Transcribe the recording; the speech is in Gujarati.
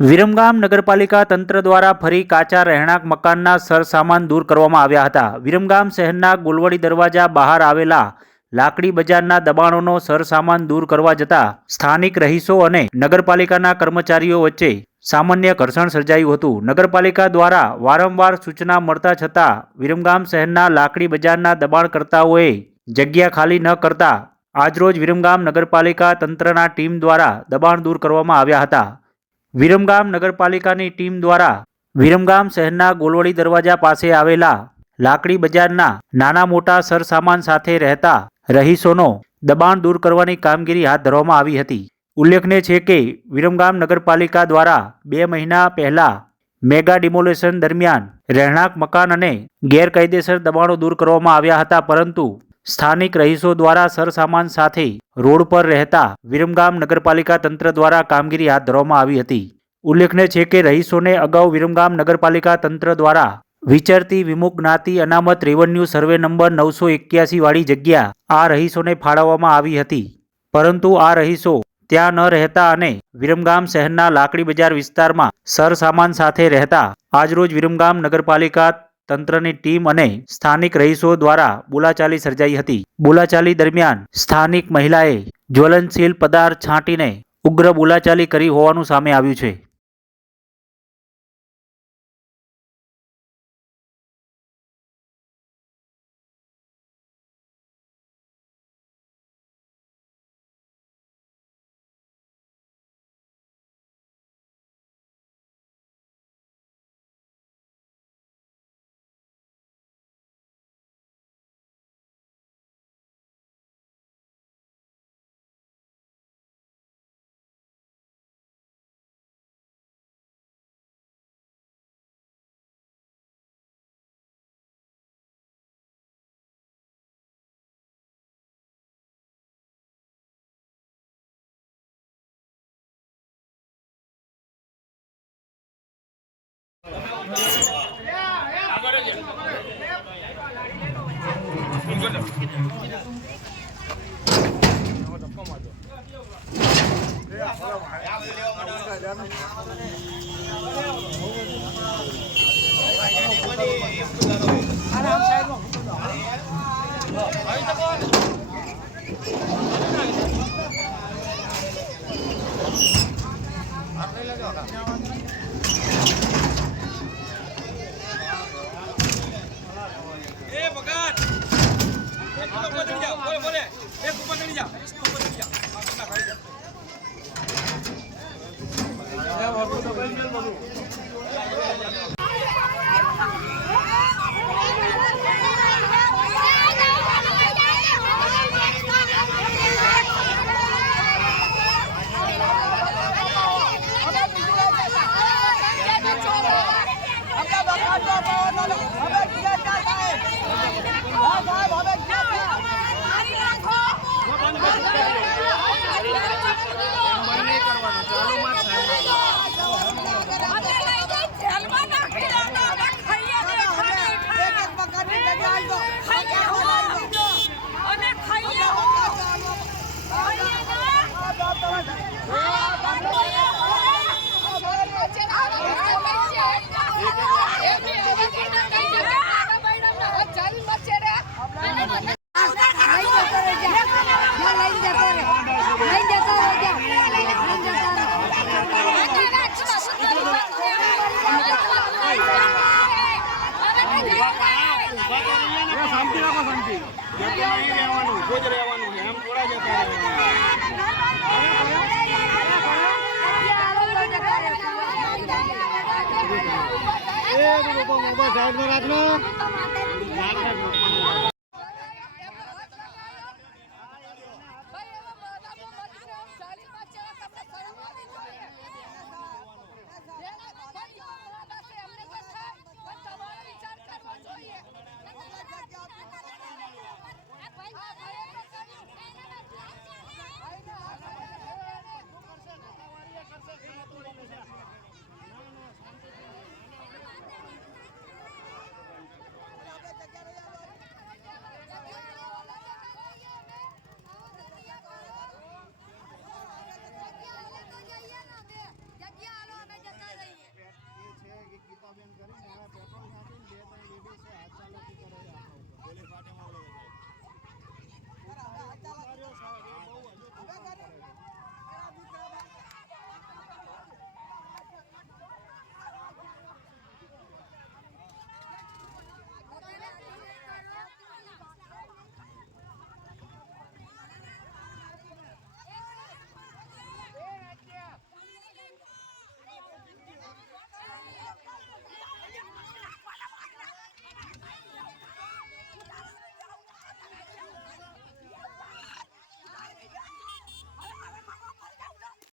વિરમગામ નગરપાલિકા તંત્ર દ્વારા ફરી કાચા રહેણાંક મકાનના સરસામાન દૂર કરવામાં આવ્યા હતા. વિરમગામ શહેરના ગોલવડી દરવાજા બહાર આવેલા લાકડી બજારના દબાણોનો સરસામાન દૂર કરવા જતા સ્થાનિક રહીશો અને નગરપાલિકાના કર્મચારીઓ વચ્ચે સામાન્ય ઘર્ષણ સર્જાયું હતું. નગરપાલિકા દ્વારા વારંવાર સૂચના મળતા છતાં વિરમગામ શહેરના લાકડી બજારના દબાણકર્તાઓએ જગ્યા ખાલી ન કરતા આજરોજ વિરમગામ નગરપાલિકા તંત્રના ટીમ દ્વારા દબાણ દૂર કરવામાં આવ્યા હતા. વિરમગામ નગરપાલિકાની ટીમ દ્વારા વિરમગામ શહેરના ગોલવડી દરવાજા પાસે આવેલા લાકડી બજારના નાના મોટા સરસામાન સાથે રહેતા રહીશોનો દબાણ દૂર કરવાની કામગીરી હાથ ધરવામાં આવી હતી. ઉલ્લેખનીય છે કે વિરમગામ નગરપાલિકા દ્વારા બે મહિના પહેલા મેગા ડિમોલેશન દરમિયાન રહેણાંક મકાન અને ગેરકાયદેસર દબાણો દૂર કરવામાં આવ્યા હતા, પરંતુ સ્થાનિક રહીશો દ્વારા સરસામાન સાથે રોડ પર રહેતા વિરમગામ નગરપાલિકા તંત્ર દ્વારા કામગીરી હાથ ધરવામાં આવી હતી. ઉલ્લેખનીય છે કે રહીશોને અગાઉ વિરમગામ નગરપાલિકા તંત્ર દ્વારા વિચરતી વિમુખ જ્ઞાતિ અનામત રેવન્યુ સર્વે નંબર નવસો એક્યાસી વાળી જગ્યા આ રહીશોને ફાળવવામાં આવી હતી. પરંતુ આ રહીશો ત્યાં ન રહેતા અને વિરમગામ શહેરના લાકડી બજાર વિસ્તારમાં સરસામાન સાથે રહેતા. આજરોજ વિરમગામ નગરપાલિકા તંત્રની ટીમ અને સ્થાનિક રહીશો દ્વારા બોલાચાલી સર્જાઈ હતી. બોલાચાલી દરમિયાન સ્થાનિક મહિલાએ જ્વલનશીલ પદાર્થ છાંટીને ઉગ્ર બોલાચાલી કરી હોવાનું સામે આવ્યું છે. એ ભગત એક ઉપર ચડી જાઓ બોલે બોલે એક ઉપર ચડી જાઓ ઉપર ચડી જાઓ શાંતિ રાખો શાંતિ. રહેવાનું એમ થોડા જતા રહેવાનું એ લોકો મોબાઈલ સાઈડમાં રાખો